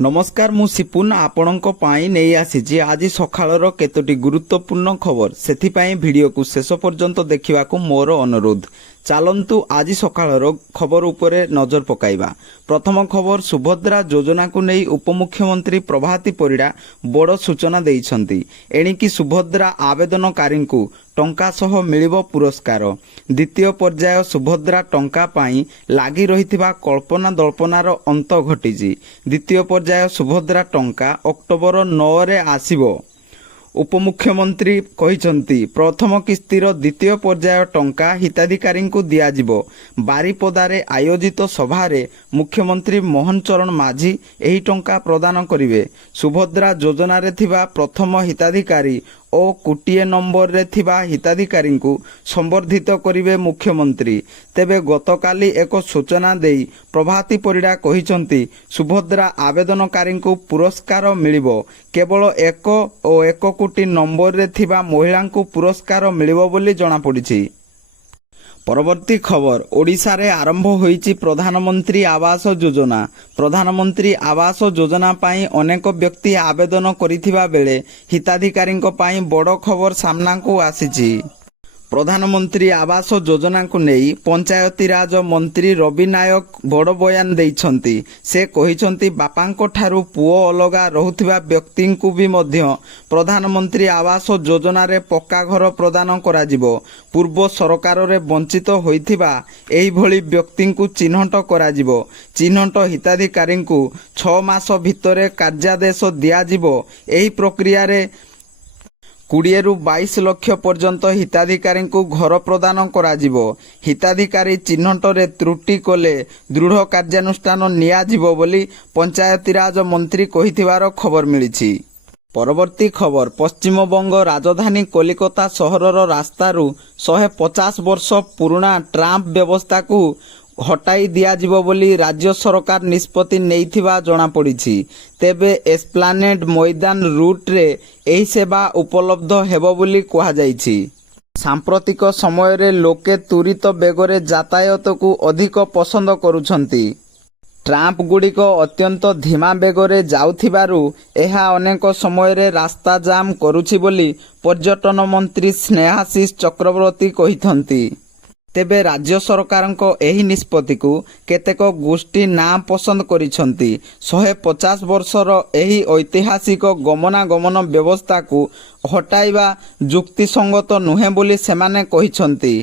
नमस्कार मु सिपुन आपणक पाई नहीं आसी आज सकाळर केतोटी गुरुत्वपूर्ण खबर सेथिपाई वीडियो को शेष पर्यंत देखा मोर अनुरोध। चलतु आज सकाळर खबर उपरे नजर पकाइबा। प्रथम खबर सुभद्रा योजना को नहीं उपमुख्यमंत्री प्रभाती परिड़ा बड़ सूचना देइछंती। एणिकी सुभद्रा आवेदनकारी को टंका सह मिलिबो पुरस्कार। द्वितीय पर्याय सुभद्रा टंका पाई लागी रहिथिबा कल्पना दल्पनार अंत घटिछि। द्वितीय पर्याय सुभद्रा टंका अक्टोबर 9 रे आसीबो। उपमुख्यमंत्री कहिसंती प्रथम किस्तीर द्वितीय पर्याय टंका हिताधिकारी को दियाजिबो। बारिपदारे आयोजित सभारे मुख्यमंत्री मोहन चरण माझी एही टंका प्रदान करिवे। सुभद्रा योजना रे थिबा प्रथम हिताधिकारी और कोटिए नंबर रे थिबा हिताधिकारी को संबर्धित करिवे मुख्यमंत्री। तेबे गतकाली एक सूचना देई प्रभाती परिड़ा कहिसंती सुभद्रा आवेदनकारी को पुरस्कार मिलिबो। केवल 1 कोटी नंबर रे थिबा महिला को पुरस्कार मिलिबो बोली जणा पड़िछि। परवर्ती खबर ओडिशा रे आरंभ होईची प्रधानमंत्री आवास योजना। प्रधानमंत्री आवास योजना पाई अनेक व्यक्ति आवेदन करिथिबा बेले हिताधिकारी पाई बड़ खबर सामना को आसीची। प्रधानमंत्री आवास योजना को नहीं पंचायती राज मंत्री रवि नायक बड़ बयान देइछंती। से कहिछंती बापांको ठारू पुओ अलगा रहुथिबा व्यक्ति को भी मध्य प्रधानमंत्री आवास योजना रे पक्का घर प्रदान कराजिबो। पूर्व सरकार रे वंचित होइथिबा एही भली व्यक्ति को चिन्हट कराजिबो। चिन्हट हिताधिकारी को 6 मास भितरे कार्यादेश दियाजिबो। एही प्रक्रिया रे 20 ରୁ 22 लक्ष पर्यंत हिताधिकारी को घर प्रदान कराजिबो। हिताधिकारी चिन्हट रे त्रुटि कोले दृढ़ कार्यानुष्ठान नियाजिबो बोली पंचायतीराज मंत्री कहिथिबार खबर मिलिछि। परवर्ती खबर पश्चिमबंग राजधानी कोलकाता सहरर रास्तारू 150 वर्ष पुराना ट्राम्प व्यवस्था को हटाई दियाजिबो बोली राज्य सरकार निष्पत्ति नेइथिबा जणा पड़िछि। तेबे एस्प्लानेड मैदान रूट रे एही सेवा उपलब्ध हेबो बोली कहा जाइछि। सांप्रतिक समय रे लोके तुरित बेगरे यातायात को अधिक पसंद करुछंती। ट्राम्प गुड़िक अत्यंत धीमा बेगरे जाउथिबारु एहा अनेक समय रे रास्ता जाम करुछि बोली पर्यटन मंत्री स्नेहाशीष चक्रवर्ती कहिथंती। तेबे राज्य सरकारक एही निष्पत्ति को केतेक गोष्ठी ना पसंद करिसंती। 150 वर्षर एही ऐतिहासिक गमनागमन व्यवस्था को हटाइबा युक्तिसंगत नुहे बोली सेमाने कहिसंती।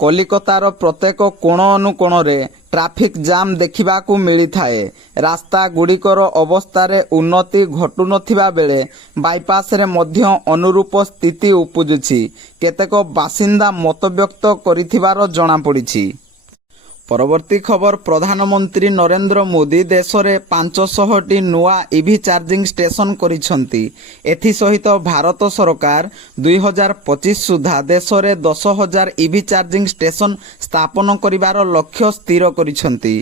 कलिकतार प्रत्येक कोण अनुकोण रे ट्राफिक जाम देखिबा को मिली थाए। रास्ता गुड़िकर अवस्था उन्नति घटु नथिबा बेले बाईपास रे मध्य अनुरूप स्थिति उपजुछि। केतेक बासिंदा मतव्यक्त करिथिबार जणा पड़िछि। परवर्ती खबर प्रधानमंत्री नरेंद्र मोदी देश में 500टी नुआ ईवी चार्जिंग स्टेशन करिसंती। एथि सहित भारत सरकार 2025 सुधा देश में 10,000 ईवी चार्जिंग स्टेशन स्थापन करिवार लक्ष्य स्थिर करिसंती।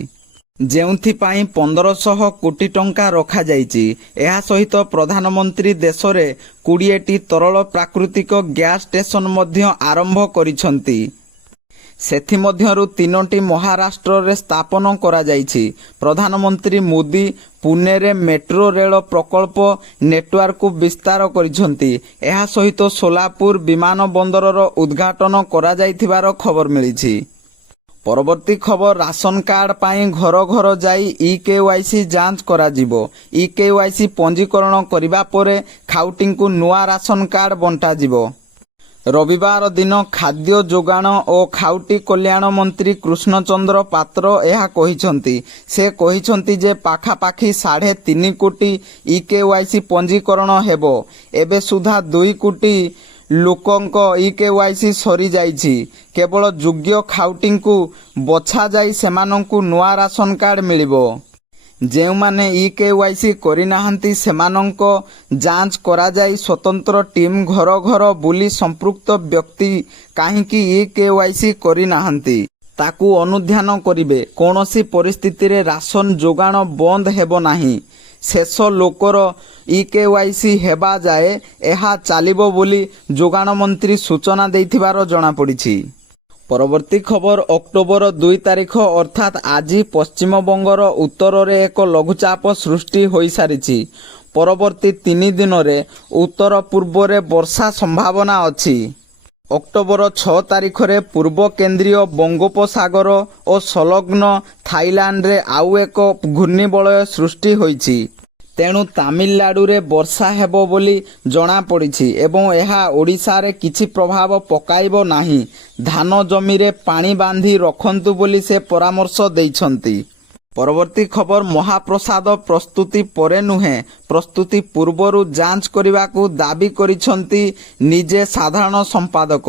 जेउथिपाई 1500 कोटी टंका रखा जाइछि। एहा सहित प्रधानमंत्री देश में 20टी तरल प्राकृतिक गैस स्टेशन मध्य आरंभ करिसंती। सेथिमध्यरु 3टी महाराष्ट्र रे स्थापन करा जाइछि। प्रधानमंत्री मोदी पुणे रे मेट्रो रेल प्रकल्प नेटवर्क को विस्तार करिसंती। एहा सहित सोलापुर विमान बंदरर उद्घाटन करा जाइथिबार खबर मिलिछि। परवर्ती खबर राशन कार्ड पाई घर घर जाई ई-केवाईसी जांच करा जिवो। ई-केवाईसी पंजीकरण करिबा परे खाउटी को नुआ राशन कार्ड बंटा जिवो। रविवार दिन खाद्य जोगाण और खाउटी कल्याण मंत्री कृष्णचंद्र पात्र यह कहिसंती। से कहिसंती जे पाखापाखी 3.5 कोटी ई-केवाईसी पंजीकरण हेबो। एबे सुधा 2 कोटी लोकंक ई-केवाईसी सरी जाइछि। केवल योग्य खाउटी को बछा जाई सेमानंकु नुआ राशन कार्ड मिलिबो। जेउ माने ई-केवाईसी करिनाहांती सेमानंक जांच करा जाई स्वतंत्र टीम घर घर बुली संपृक्त व्यक्ति काहींकी ई-केवाईसी करिनाहांती ताकू अनुध्यान करिवे। कोनोसी परिस्थिति रे राशन जोगाण बंद हेबो नाही। शेष लोकर ई-केवाईसी हेबा जाए एहा चालिबो बोली जोगाण मंत्री सूचना देइथिबार जणा पड़िछि। ପରବର୍ତ୍ତୀ ଖବର ଅକ୍ଟୋବର 2 ତାରିଖ ଅର୍ଥାତ୍ ଆଜି ପଶ୍ଚିମବଙ୍ଗର ଉତ୍ତରରେ ଏକ ଲଘୁଚାପ ସୃଷ୍ଟି ହୋଇସାରିଛି। ପରବର୍ତ୍ତୀ 3 ଦିନରେ ଉତ୍ତର ପୂର୍ବରେ ବର୍ଷା ସମ୍ଭାବନା ଅଛି। ଅକ୍ଟୋବର 6 ତାରିଖରେ ପୂର୍ବ କେନ୍ଦ୍ରୀୟ ବଙ୍ଗୋପସାଗର ଓ ସଂଲଗ୍ନ ଥାଇଲାଣ୍ଡରେ ଆଉ ଏକ ଘୂର୍ଣ୍ଣିବଳୟ ସୃଷ୍ଟି ହୋଇଛି। ତେଣୁ ତାମିଲନାଡୁରେ ବର୍ଷା ହେବ ବୋଲି ଜଣାପଡ଼ିଛି ଏବଂ ଏହା ଓଡ଼ିଶାରେ କିଛି ପ୍ରଭାବ ପକାଇବ ନାହିଁ। ଧାନ ଜମିରେ ପାଣି ବାନ୍ଧି ରଖନ୍ତୁ ବୋଲି ସେ ପରାମର୍ଶ ଦେଇଛନ୍ତି। ପରବର୍ତ୍ତୀ ଖବର ମହାପ୍ରସାଦ ପ୍ରସ୍ତୁତି ପରେ ନୁହେଁ, ପ୍ରସ୍ତୁତି ପୂର୍ବରୁ ଯାଞ୍ଚ କରିବାକୁ ଦାବି କରିଛନ୍ତି ନିଜେ ସାଧାରଣ ସମ୍ପାଦକ।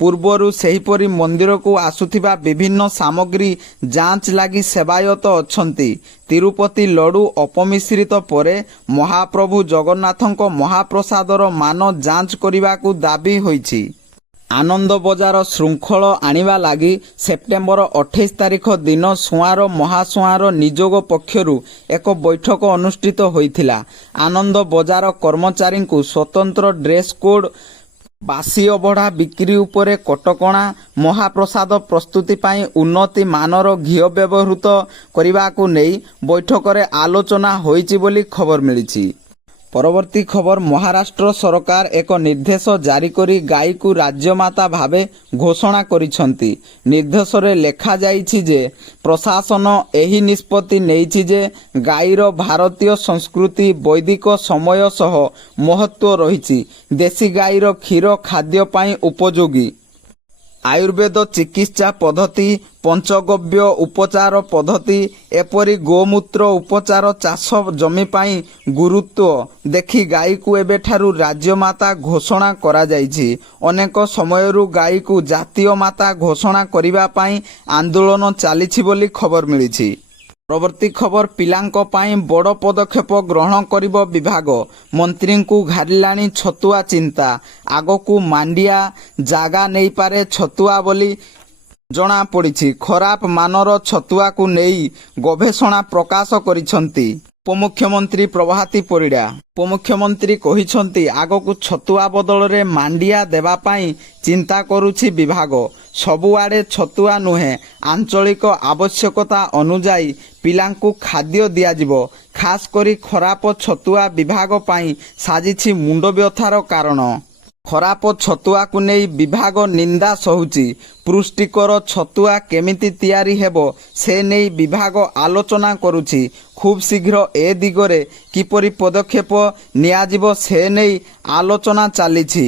ପୂର୍ବରୁ ସେହିପରି ମନ୍ଦିରକୁ ଆସୁଥିବା ବିଭିନ୍ନ ସାମଗ୍ରୀ ଯାଞ୍ଚ ଲାଗି ସେବାୟତ ଅଛନ୍ତି। ତିରୁପତି ଲଡୁ ଅପମିଶ୍ରିତ ପରେ ମହାପ୍ରଭୁ ଜଗନ୍ନାଥଙ୍କ ମହାପ୍ରସାଦର ମାନ ଯାଞ୍ଚ କରିବାକୁ ଦାବି ହୋଇଛି। ଆନନ୍ଦ ବଜାର ଶୃଙ୍ଖଳ ଆଣିବା ଲାଗି ସେପ୍ଟେମ୍ବର 28 ତାରିଖ ଦିନ ସୁଆଁର ମହାସୁଆଁର ନିଯୋଗ ପକ୍ଷରୁ ଏକ ବୈଠକ ଅନୁଷ୍ଠିତ ହୋଇଥିଲା। ଆନନ୍ଦ ବଜାର କର୍ମଚାରୀଙ୍କୁ ସ୍ୱତନ୍ତ୍ର ଡ୍ରେସ୍ କୋଡ୍, ବାସି ଅବଢ଼ା ବିକ୍ରି ଉପରେ କଟକଣା, ମହାପ୍ରସାଦ ପ୍ରସ୍ତୁତି ପାଇଁ ଉନ୍ନତି ମାନର ଘିଅ ବ୍ୟବହୃତ କରିବାକୁ ନେଇ ବୈଠକରେ ଆଲୋଚନା ହୋଇଛି ବୋଲି ଖବର ମିଳିଛି। ପରବର୍ତ୍ତୀ ଖବର ମହାରାଷ୍ଟ୍ର ସରକାର ଏକ ନିର୍ଦ୍ଦେଶ ଜାରି କରି ଗାଈକୁ ରାଜ୍ୟମାତା ଭାବେ ଘୋଷଣା କରିଛନ୍ତି। ନିର୍ଦ୍ଦେଶରେ ଲେଖାଯାଇଛି ଯେ ପ୍ରଶାସନ ଏହି ନିଷ୍ପତ୍ତି ନେଇଛି ଯେ ଗାଈର ଭାରତୀୟ ସଂସ୍କୃତି ବୈଦିକ ସମୟ ସହ ମହତ୍ତ୍ୱ ରହିଛି। ଦେଶୀ ଗାଈର କ୍ଷୀର ଖାଦ୍ୟ ପାଇଁ ଉପଯୋଗୀ। ଆୟୁର୍ବେଦ ଚିକିତ୍ସା ପଦ୍ଧତି, ପଞ୍ଚଗବ୍ୟ ଉପଚାର ପଦ୍ଧତି, ଏପରି ଗୋମୂତ୍ର ଉପଚାର ଚାଷ ଜମି ପାଇଁ ଗୁରୁତ୍ୱ ଦେଖି ଗାଈକୁ ଏବେଠାରୁ ରାଜ୍ୟମାତା ଘୋଷଣା କରାଯାଇଛି। ଅନେକ ସମୟରୁ ଗାଈକୁ ଜାତୀୟ ମାତା ଘୋଷଣା କରିବା ପାଇଁ ଆନ୍ଦୋଳନ ଚାଲିଛି ବୋଲି ଖବର ମିଳିଛି। ପରବର୍ତ୍ତୀ ଖବର ପିଲାଙ୍କ ପାଇଁ ବଡ଼ ପଦକ୍ଷେପ ଗ୍ରହଣ କରିବ ବିଭାଗ। ମନ୍ତ୍ରୀଙ୍କୁ ଘାରିଲାଣି ଛତୁଆ ଚିନ୍ତା। ଆଗକୁ ମାଣ୍ଡିଆ ଜାଗା ନେଇପାରେ ଛତୁଆ ବୋଲି ଜଣାପଡ଼ିଛି। ଖରାପ ମାନର ଛତୁଆକୁ ନେଇ ଗବେଷଣା ପ୍ରକାଶ କରିଛନ୍ତି ଉପମୁଖ୍ୟମନ୍ତ୍ରୀ ପ୍ରଭାତୀ ପରିଡ଼ା। ଉପମୁଖ୍ୟମନ୍ତ୍ରୀ କହିଛନ୍ତି ଆଗକୁ ଛତୁଆ ବଦଳରେ ମାଣ୍ଡିଆ ଦେବା ପାଇଁ ଚିନ୍ତା କରୁଛି ବିଭାଗ। ସବୁଆଡ଼େ ଛତୁଆ ନୁହେଁ, ଆଞ୍ଚଳିକ ଆବଶ୍ୟକତା ଅନୁଯାୟୀ ପିଲାଙ୍କୁ ଖାଦ୍ୟ ଦିଆଯିବ। ଖାସ୍ କରି ଖରାପ ଛତୁଆ ବିଭାଗ ପାଇଁ ସାଜିଛି ମୁଣ୍ଡବ୍ୟଥାର କାରଣ। ଖରାପ ଛତୁଆକୁ ନେଇ ବିଭାଗ ନିନ୍ଦା ସହୁଛି। ପୁଷ୍ଟିକର ଛତୁଆ କେମିତି ତିଆରି ହେବ ସେ ନେଇ ବିଭାଗ ଆଲୋଚନା କରୁଛି। ଖୁବ୍ ଶୀଘ୍ର ଏ ଦିଗରେ କିପରି ପଦକ୍ଷେପ ନିଆଯିବ ସେ ନେଇ ଆଲୋଚନା ଚାଲିଛି।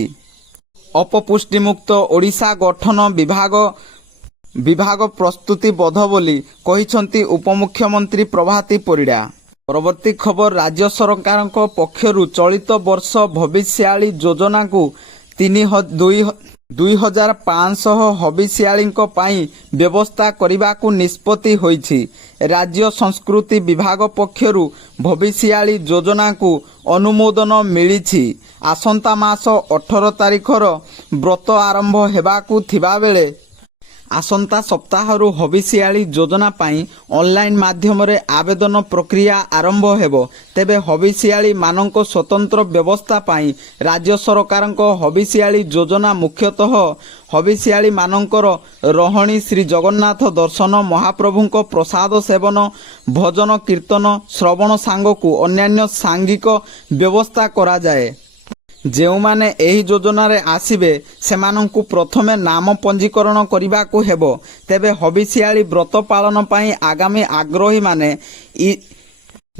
ଅପପୁଷ୍ଟିମୁକ୍ତ ଓଡ଼ିଶା ଗଠନ ବିଭାଗ ପ୍ରସ୍ତୁତିବଦ୍ଧ ବୋଲି କହିଛନ୍ତି ଉପମୁଖ୍ୟମନ୍ତ୍ରୀ ପ୍ରଭାତୀ ପରିଡ଼ା। ପରବର୍ତ୍ତୀ ଖବର ରାଜ୍ୟ ସରକାରଙ୍କ ପକ୍ଷରୁ ଚଳିତ ବର୍ଷ ଭବିଷ୍ୟାଳୀ ଯୋଜନାକୁ 2,500 ହବିଷ୍ୟାଳୀଙ୍କ ପାଇଁ ବ୍ୟବସ୍ଥା କରିବାକୁ ନିଷ୍ପତ୍ତି ହୋଇଛି। ରାଜ୍ୟ ସଂସ୍କୃତି ବିଭାଗ ପକ୍ଷରୁ ଭବିଷ୍ୟାଳୀ ଯୋଜନାକୁ ଅନୁମୋଦନ ମିଳିଛି। ଆସନ୍ତା ମାସ 18 ତାରିଖର ବ୍ରତ ଆରମ୍ଭ ହେବାକୁ ଥିବାବେଳେ ଆସନ୍ତା ସପ୍ତାହରୁ ହବିଷ୍ୟାଳୀ ଯୋଜନା ପାଇଁ ଅନଲାଇନ୍ ମାଧ୍ୟମରେ ଆବେଦନ ପ୍ରକ୍ରିୟା ଆରମ୍ଭ ହେବ। ତେବେ ହବିଷ୍ୟାଳୀ ମାନଙ୍କ ସ୍ୱତନ୍ତ୍ର ବ୍ୟବସ୍ଥା ପାଇଁ ରାଜ୍ୟ ସରକାରଙ୍କ ହବିଷ୍ୟାଳୀ ଯୋଜନା ମୁଖ୍ୟତଃ ହବିଷ୍ୟାଳୀ ମାନଙ୍କର ରହଣି, ଶ୍ରୀ ଜଗନ୍ନାଥ ଦର୍ଶନ, ମହାପ୍ରଭୁଙ୍କ ପ୍ରସାଦ ସେବନ, ଭଜନ କୀର୍ତ୍ତନ ଶ୍ରବଣ ସାଙ୍ଗକୁ ଅନ୍ୟାନ୍ୟ ସାଙ୍ଗିକ ବ୍ୟବସ୍ଥା କରାଯାଏ। ଯେଉଁମାନେ ଏହି ଯୋଜନାରେ ଆସିବେ ସେମାନଙ୍କୁ ପ୍ରଥମେ ନାମ ପଞ୍ଜୀକରଣ କରିବାକୁ ହେବ। ତେବେ ହବିଷ୍ୟାଳୀ ବ୍ରତ ପାଳନ ପାଇଁ ଆଗାମୀ ଆଗ୍ରହୀମାନେ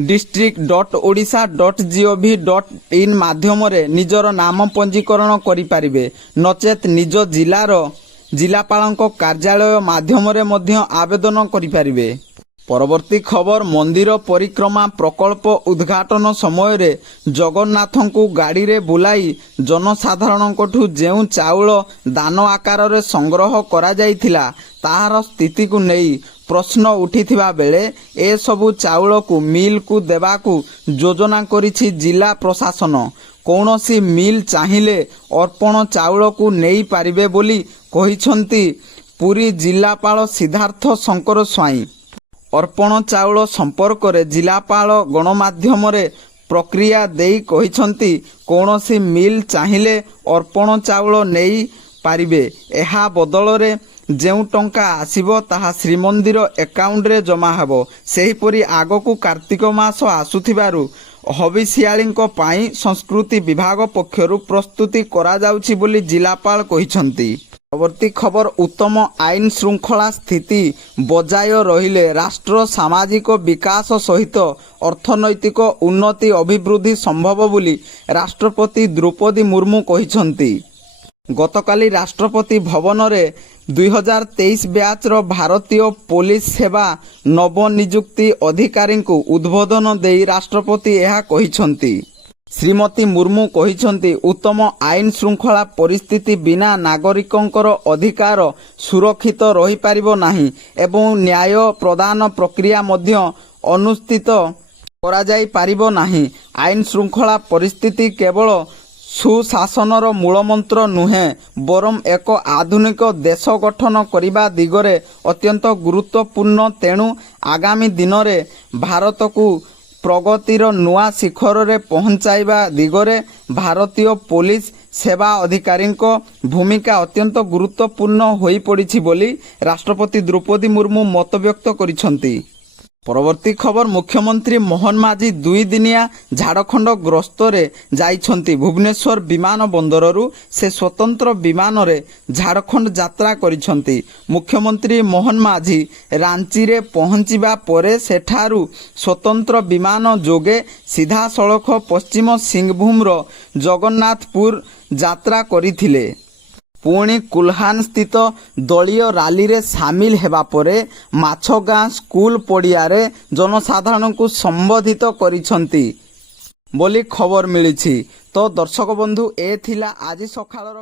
district.odisha.gov.in ମାଧ୍ୟମରେ ନିଜର ନାମ ପଞ୍ଜୀକରଣ କରିପାରିବେ। ନଚେତ୍ ନିଜ ଜିଲ୍ଲାପାଳଙ୍କ କାର୍ଯ୍ୟାଳୟ ମାଧ୍ୟମରେ ମଧ୍ୟ ଆବେଦନ କରିପାରିବେ। ପରବର୍ତ୍ତୀ ଖବର ମନ୍ଦିର ପରିକ୍ରମା ପ୍ରକଳ୍ପ ଉଦ୍ଘାଟନ ସମୟରେ ଜଗନ୍ନାଥଙ୍କୁ ଗାଡ଼ିରେ ବୁଲାଇ ଜନସାଧାରଣଙ୍କଠୁ ଯେଉଁ ଚାଉଳ ଦାନ ଆକାରରେ ସଂଗ୍ରହ କରାଯାଇଥିଲା ତାହାର ସ୍ଥିତିକୁ ନେଇ ପ୍ରଶ୍ନ ଉଠିଥିବା ବେଳେ ଏସବୁ ଚାଉଳକୁ ମିଲ୍କୁ ଦେବାକୁ ଯୋଜନା କରିଛି ଜିଲ୍ଲା ପ୍ରଶାସନ। କୌଣସି ମିଲ୍ ଚାହିଁଲେ ଅର୍ପଣ ଚାଉଳକୁ ନେଇପାରିବେ ବୋଲି କହିଛନ୍ତି ପୁରୀ ଜିଲ୍ଲାପାଳ ସିଦ୍ଧାର୍ଥ ଶଙ୍କର ସ୍ୱାଇଁ। ଅର୍ପଣ ଚାଉଳ ସମ୍ପର୍କରେ ଜିଲ୍ଲାପାଳ ଗଣମାଧ୍ୟମରେ ପ୍ରକ୍ରିୟା ଦେଇ କହିଛନ୍ତି କୌଣସି ମିଲ୍ ଚାହିଁଲେ ଅର୍ପଣ ଚାଉଳ ନେଇ ପାରିବେ। ଏହା ବଦଳରେ ଯେଉଁ ଟଙ୍କା ଆସିବ ତାହା ଶ୍ରୀମନ୍ଦିର ଆକାଉଣ୍ଟରେ ଜମା ହେବ। ସେହିପରି ଆଗକୁ କାର୍ତ୍ତିକ ମାସ ଆସୁଥିବାରୁ ହବିଷ୍ୟାଳୀଙ୍କ ପାଇଁ ସଂସ୍କୃତି ବିଭାଗ ପକ୍ଷରୁ ପ୍ରସ୍ତୁତି କରାଯାଉଛି ବୋଲି ଜିଲ୍ଲାପାଳ କହିଛନ୍ତି। ପରବର୍ତ୍ତୀ ଖବର, ଉତ୍ତମ ଆଇନ ଶୃଙ୍ଖଳା ସ୍ଥିତି ବଜାୟ ରହିଲେ ରାଷ୍ଟ୍ର ସାମାଜିକ ବିକାଶ ସହିତ ଅର୍ଥନୈତିକ ଉନ୍ନତି ଅଭିବୃଦ୍ଧି ସମ୍ଭବ ବୋଲି ରାଷ୍ଟ୍ରପତି ଦ୍ରୌପଦୀ ମୁର୍ମୁ କହିଛନ୍ତି। ଗତକାଲି ରାଷ୍ଟ୍ରପତି ଭବନରେ 2023 ବ୍ୟାଚ୍ର ଭାରତୀୟ ପୋଲିସ ସେବା ନବନିଯୁକ୍ତି ଅଧିକାରୀଙ୍କୁ ଉଦ୍ବୋଧନ ଦେଇ ରାଷ୍ଟ୍ରପତି ଏହା କହିଛନ୍ତି। ଶ୍ରୀମତୀ ମୁର୍ମୁ କହିଛନ୍ତି, ଉତ୍ତମ ଆଇନ ଶୃଙ୍ଖଳା ପରିସ୍ଥିତି ବିନା ନାଗରିକଙ୍କର ଅଧିକାର ସୁରକ୍ଷିତ ରହିପାରିବ ନାହିଁ ଏବଂ ନ୍ୟାୟ ପ୍ରଦାନ ପ୍ରକ୍ରିୟା ମଧ୍ୟ ଅନୁଷ୍ଠିତ କରାଯାଇପାରିବ ନାହିଁ। ଆଇନ ଶୃଙ୍ଖଳା ପରିସ୍ଥିତି କେବଳ ସୁଶାସନର ମୂଳମନ୍ତ୍ର ନୁହେଁ, ବରଂ ଏକ ଆଧୁନିକ ଦେଶ ଗଠନ କରିବା ଦିଗରେ ଅତ୍ୟନ୍ତ ଗୁରୁତ୍ୱପୂର୍ଣ୍ଣ। ତେଣୁ ଆଗାମୀ ଦିନରେ ଭାରତକୁ ପ୍ରଗତିର ନୂଆ ଶିଖରରେ ପହଞ୍ଚାଇବା ଦିଗରେ ଭାରତୀୟ ପୋଲିସ ସେବା ଅଧିକାରୀଙ୍କ ଭୂମିକା ଅତ୍ୟନ୍ତ ଗୁରୁତ୍ୱପୂର୍ଣ୍ଣ ହୋଇପଡ଼ିଛି ବୋଲି ରାଷ୍ଟ୍ରପତି ଦ୍ରୌପଦୀ ମୁର୍ମୁ ମତବ୍ୟକ୍ତ କରିଛନ୍ତି। ପରବର୍ତ୍ତୀ ଖବର, ମୁଖ୍ୟମନ୍ତ୍ରୀ ମୋହନ ମାଝୀ 2 ଦିନିଆ ଝାଡ଼ଖଣ୍ଡ ଗସ୍ତରେ ଯାଇଛନ୍ତି। ଭୁବନେଶ୍ୱର ବିମାନ ବନ୍ଦରରୁ ସେ ସ୍ୱତନ୍ତ୍ର ବିମାନରେ ଝାଡ଼ଖଣ୍ଡ ଯାତ୍ରା କରିଛନ୍ତି। ମୁଖ୍ୟମନ୍ତ୍ରୀ ମୋହନ ମାଝୀ ରାଞ୍ଚିରେ ପହଞ୍ଚିବା ପରେ ସେଠାରୁ ସ୍ୱତନ୍ତ୍ର ବିମାନ ଯୋଗେ ସିଧାସଳଖ ପଶ୍ଚିମ ସିଂଭୂମର ଜଗନ୍ନାଥପୁର ଯାତ୍ରା କରିଥିଲେ। ପୁଣି କୁଲ୍ହାନ ସ୍ଥିତ ଦଳୀୟ ରାଲିରେ ସାମିଲ ହେବା ପରେ ମାଛଗାଁ ସ୍କୁଲ ପଡ଼ିଆରେ ଜନସାଧାରଣଙ୍କୁ ସମ୍ବୋଧିତ କରିଛନ୍ତି ବୋଲି ଖବର ମିଳିଛି। ତ ଦର୍ଶକ ବନ୍ଧୁ, ଏ ଥିଲା ଆଜି ସକାଳର